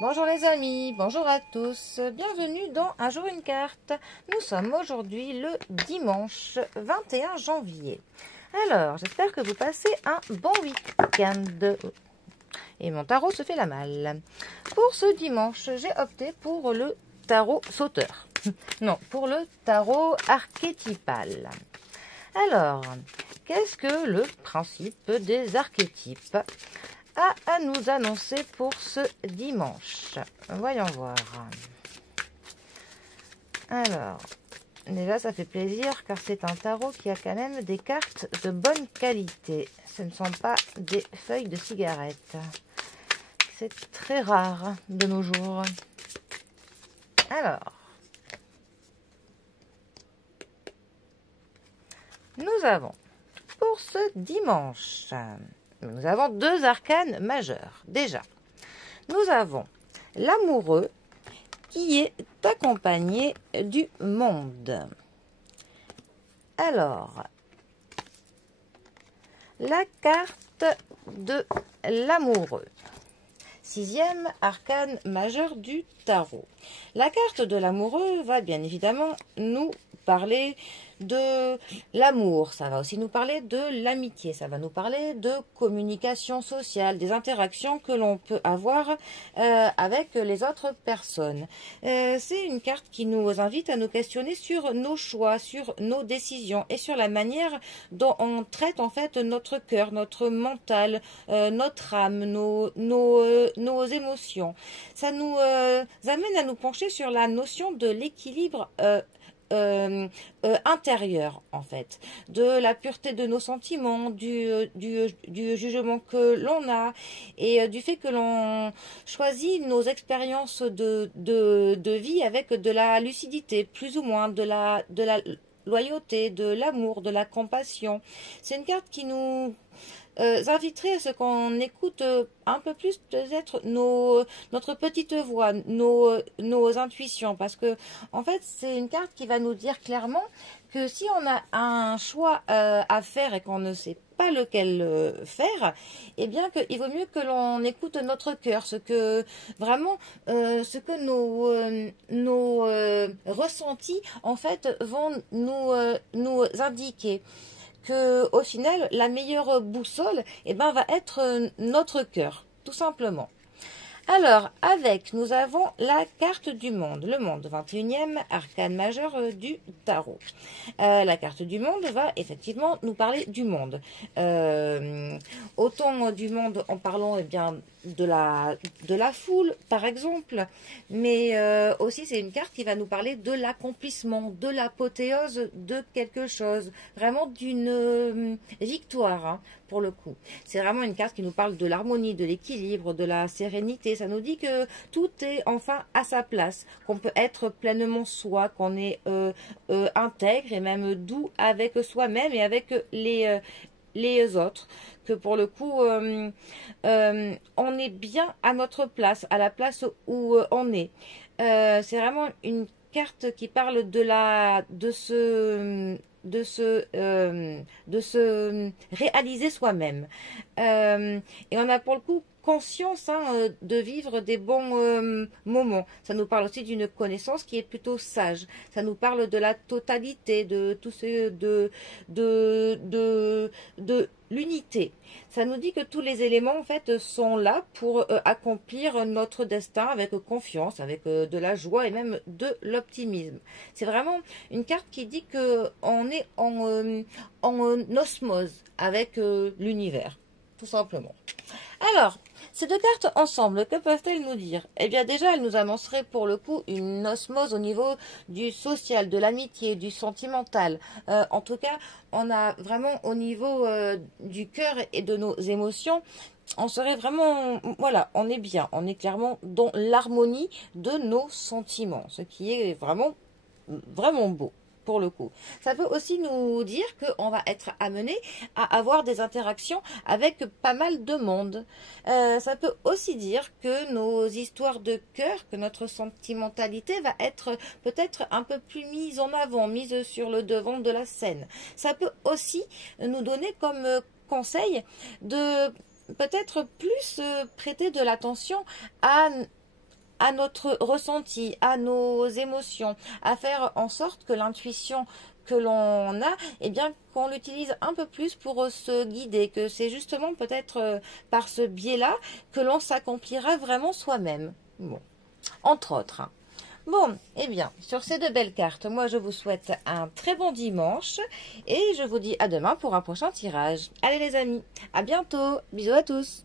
Bonjour les amis, bonjour à tous, bienvenue dans Un jour une carte. Nous sommes aujourd'hui le dimanche 21 janvier. Alors, j'espère que vous passez un bon week-end. Et mon tarot se fait la malle. Pour ce dimanche, j'ai opté pour le tarot sauteur. Non, pour le tarot archétypal. Alors, qu'est-ce que le principe des archétypes a à nous annoncer pour ce dimanche? Voyons voir. Alors, déjà ça fait plaisir car c'est un tarot qui a quand même des cartes de bonne qualité. Ce ne sont pas des feuilles de cigarettes. C'est très rare de nos jours. Alors, nous avons pour ce dimanche, nous avons deux arcanes majeurs. Déjà, nous avons l'amoureux qui est accompagné du monde. Alors, la carte de l'amoureux. Sixième arcane majeur du tarot. La carte de l'amoureux va bien évidemment nous parler de l'amour, ça va aussi nous parler de l'amitié, ça va nous parler de communication sociale, des interactions que l'on peut avoir avec les autres personnes. C'est une carte qui nous invite à nous questionner sur nos choix, sur nos décisions et sur la manière dont on traite en fait notre cœur, notre mental, notre âme, nos émotions. Ça nous amène à nous pencher sur la notion de l'équilibre intérieur en fait, de la pureté de nos sentiments, du jugement que l'on a et du fait que l'on choisit nos expériences de vie avec de la lucidité, plus ou moins de la loyauté, de l'amour, de la compassion. C'est une carte qui nous inviterait à ce qu'on écoute un peu plus peut-être notre petite voix, nos intuitions, parce que en fait c'est une carte qui va nous dire clairement que si on a un choix à faire et qu'on ne sait pas lequel faire, eh bien qu'il vaut mieux que l'on écoute notre cœur, ce que vraiment ce que nos ressentis en fait vont nous indiquer. Que au final, la meilleure boussole va être notre cœur, tout simplement. Alors, nous avons la carte du monde, le monde, 21e arcane majeur du tarot. La carte du monde va effectivement nous parler du monde. Autant du monde en parlant de la foule, par exemple, mais aussi c'est une carte qui va nous parler de l'accomplissement, de l'apothéose de quelque chose, vraiment d'une victoire, hein, pour le coup. C'est vraiment une carte qui nous parle de l'harmonie, de l'équilibre, de la sérénité. Ça nous dit que tout est enfin à sa place, qu'on peut être pleinement soi, qu'on est intègre et même doux avec soi-même et avec les autres, que pour le coup on est bien à notre place, à la place où on est. C'est vraiment une carte qui parle de se réaliser soi-même. Et on a pour le coup conscience de vivre des bons moments. Ça nous parle aussi d'une connaissance qui est plutôt sage. Ça nous parle de la totalité, de tout ce de l'unité. Ça nous dit que tous les éléments en fait sont là pour accomplir notre destin avec confiance, avec de la joie et même de l'optimisme. C'est vraiment une carte qui dit que on est en osmose avec l'univers, tout simplement. Alors, ces deux cartes ensemble, que peuvent-elles nous dire? Eh bien déjà, elles nous annonceraient pour le coup une osmose au niveau du social, de l'amitié, du sentimental. En tout cas, on a vraiment au niveau du cœur et de nos émotions, on serait vraiment, voilà, on est bien, on est clairement dans l'harmonie de nos sentiments, ce qui est vraiment, vraiment beau. Pour le coup. Ça peut aussi nous dire qu'on va être amené à avoir des interactions avec pas mal de monde. Ça peut aussi dire que nos histoires de cœur, que notre sentimentalité va être peut-être un peu plus mise en avant, mise sur le devant de la scène. Ça peut aussi nous donner comme conseil de peut-être plus prêter de l'attention à à notre ressenti, à nos émotions, à faire en sorte que l'intuition que l'on a, eh bien, qu'on l'utilise un peu plus pour se guider, que c'est justement peut-être par ce biais-là que l'on s'accomplira vraiment soi-même. Bon, entre autres. Bon, eh bien, sur ces 2 belles cartes, moi je vous souhaite un très bon dimanche et je vous dis à demain pour un prochain tirage. Allez les amis, à bientôt, bisous à tous.